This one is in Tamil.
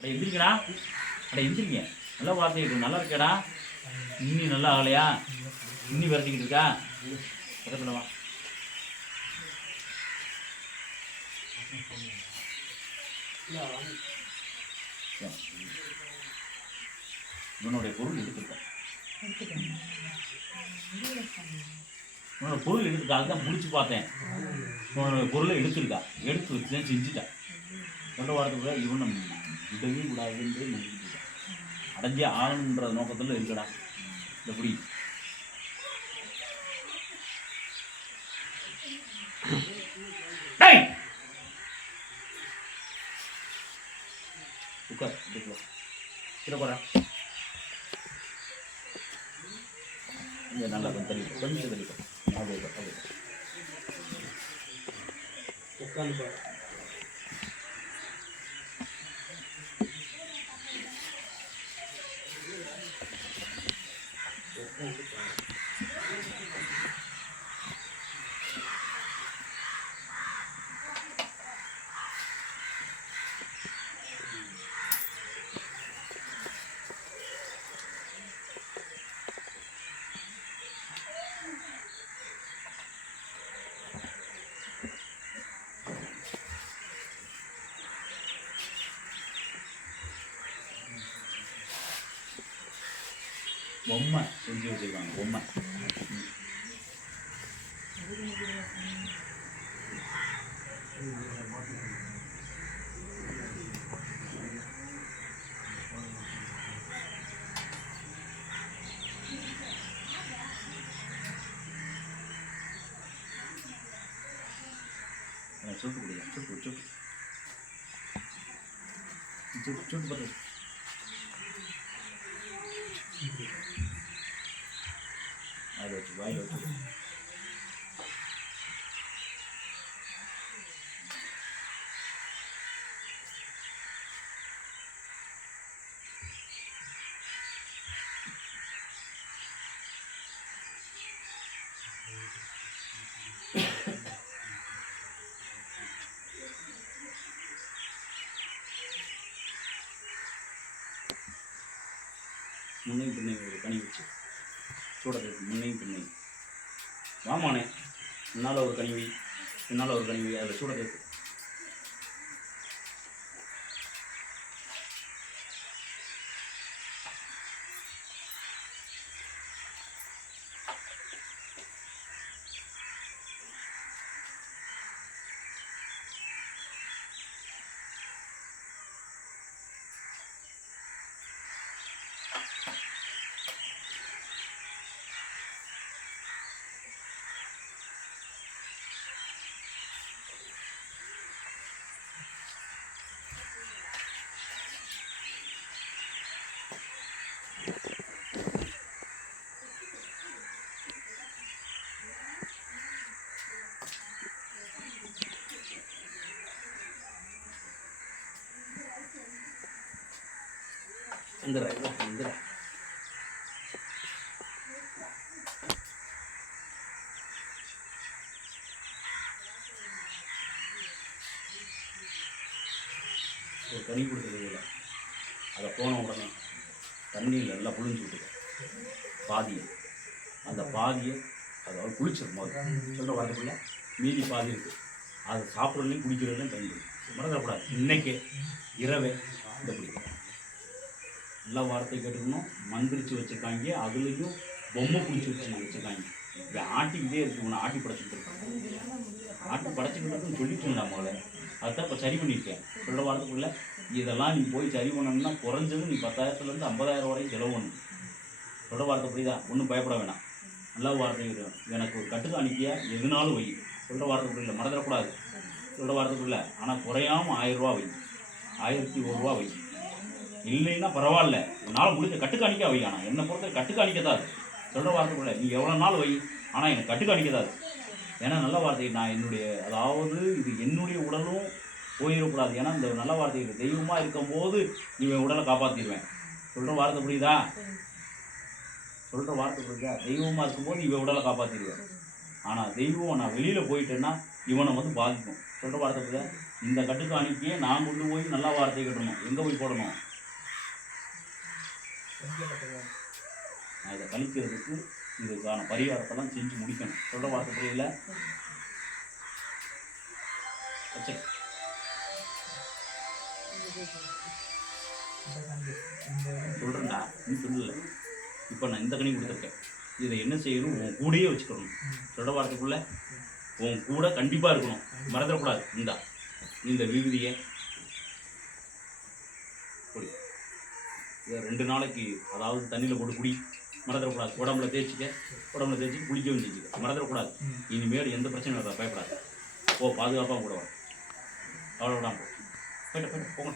அட எந்திரிக்கடா அட எந்திரிங்க. நல்லா வார்த்தை இருக்கு. நல்லா இருக்கேடா. இன்னி நல்லா ஆகலையா? இன்னி விரட்டிக்கிட்டு இருக்கா? பக்கத்தில் வா உன்னுடைய பொருள் எடுத்துருக்கா உன்னோட பொருள் எடுத்துருக்கா. அதுதான் முடிச்சு பார்த்தேன். உன்னோட பொருளை எடுத்துருக்கா. எடுத்து வச்சுதான் செஞ்சுட்டா. சொல்ற வாரத்துக்குள்ள இவனை விடவே கூடாதுன்னு நினைக்கிட்டு அடைஞ்சே ஆகணுன்ற நோக்கத்தில் இருக்கடா எப்படி டேய்! உட்கார் இதுக்குள்ள இங்கே நல்லா கொஞ்சம் தள்ளி கொஞ்சம் அப்படியே அப்படியே உட்காந்து பொம்மை செஞ்சு வச்சிருக்காங்க பொம்மை சுட்டு குடியா சுட்டு சுட்டு சுட்டு சுட்டு பார்த்து அதை வச்சு வாயில் வச்சு முன்னையும் பின்னையும் ஒரு கனி வச்சு சூடத்துக்கு முன்னையும் பின்னையும் வாமானே முன்னால் ஒரு கனிவி பின்னால் ஒரு கனிவி அதில் சூடத்துக்கு வந்துடுறா வந்துடுறா ஒரு கனி கொடுத்தது அதை போன உடனே தண்ணியில் நல்லா புழிஞ்சு விட்டு பாதியை. அந்த பாதியை அதாவது குளிச்சிடும் போது. சொல்கிற வார்த்தைக்குள்ள மீதி பாதி இருக்குது அதை சாப்பிட்றதுலையும் குடிக்கிறதுலையும் தண்ணி மறந்துடக்கூடாது. இன்றைக்கே இரவே இந்த பிடிக்கும் எல்லா வார்த்தை கேட்டுக்கணும். மந்திரிச்சு வச்சுருக்காங்க. அதுலேயும் பொம்மை பிடிச்சி வச்சு வச்சுருக்காங்க. இப்போ ஆட்டிக்கிட்டே இருக்கு. உன்னை ஆட்டி படைச்சிக்கிட்டு இருக்காங்க ஆட்டி படைச்சிக்கிட்டு இருக்குன்னு சொல்லிட்டு முதல்ல. அதான் இப்போ சரி பண்ணியிருக்கேன். சொல்கிற வாரத்துக்குள்ள இதெல்லாம் நீ போய் சரி பண்ணணும்னா குறைஞ்சது நீ பத்தாயிரத்துலேருந்து ஐம்பதாயிரம் வரையும் செலவு பண்ணணும் சொல்கிற வார்த்தை புரியுதா ஒன்றும் பயப்பட வேணாம். நல்ல வார்த்தை எனக்கு ஒரு கட்டுக்காணிக்கையா எதுனாலும் வை. சொல்கிற வார்த்தை புரியல மறந்துடக்கூடாது. சொல்கிற வார்த்தைக்குள்ள ஆனால் குறையாமல் ஆயிரம் ரூபா வை. ஆயிரத்தி ஒரு ரூபா வை. இல்லைன்னா பரவாயில்ல. உன்னால் முடிஞ்ச கட்டுக்காணிக்கா வை ஆனால் என்னை பொறுத்த கட்டுக்காணிக்கதாது சொல்கிற வார்த்தை சொல்கிற நீ எவ்வளோ நாள் வை ஆனால் எனக்கு கட்டுக்காணிக்கதாது ஏன்னா நல்ல வார்த்தை நான் என்னுடைய அதாவது இது என்னுடைய உடலும் போயிடக்கூடாது. ஏன்னா இந்த நல்ல வார்த்தை இது தெய்வமாக இருக்கும்போது இவன் உடலை காப்பாற்றிடுவேன் சொல்கிற வார்த்தை புரியுதா? சொல்கிற வார்த்தை புரியுதா? தெய்வமாக இருக்கும்போது இவன் உடலை காப்பாற்றிடுவேன் ஆனால் தெய்வம் நான் வெளியில் போயிட்டேன்னா இவனை வந்து பாதிக்கும். சொல்கிற வார்த்தை புரியுதா? இந்த கட்டுக்காணிக்கையே நான் கொண்டு போய் நல்லா வார்த்தை கட்டணும். எங்கே போய் போடணும்? நான் இதை கழிக்கிறதுக்கு இதுக்கான பரிகாரத்தெல்லாம் செஞ்சு முடிக்கணும். சொல்கிற வார்த்தை புரியல சொல்கிறேன்டா நீ சொல்லல. இப்போ நான் இந்த கனி கொடுத்துருக்கேன். இதை என்ன செய்யணும்? உன் கூடயே வச்சுக்கணும். சொல்கிற வார்த்தைக்குள்ள? உன் கூட கண்டிப்பாக இருக்கணும். மறந்துடக்கூடாது. இந்தா இந்த விகுதியை. இதை ரெண்டு நாளைக்கு அதாவது தண்ணியில் போட்டு குடி. மறந்துடக்கூடாது. உடம்புல தேய்ச்சிக்க உடம்புல தேய்ச்சி குளிக்கவும் செஞ்சுக்க. மறந்துடக்கூடாது. இனிமேல் எந்த பிரச்சனையும் வராது. பயப்படாது. ஓ பாதுகாப்பாக கூட வரும் அவ்வளோ விடாம போயிட்டு போயிட்டு போங்க.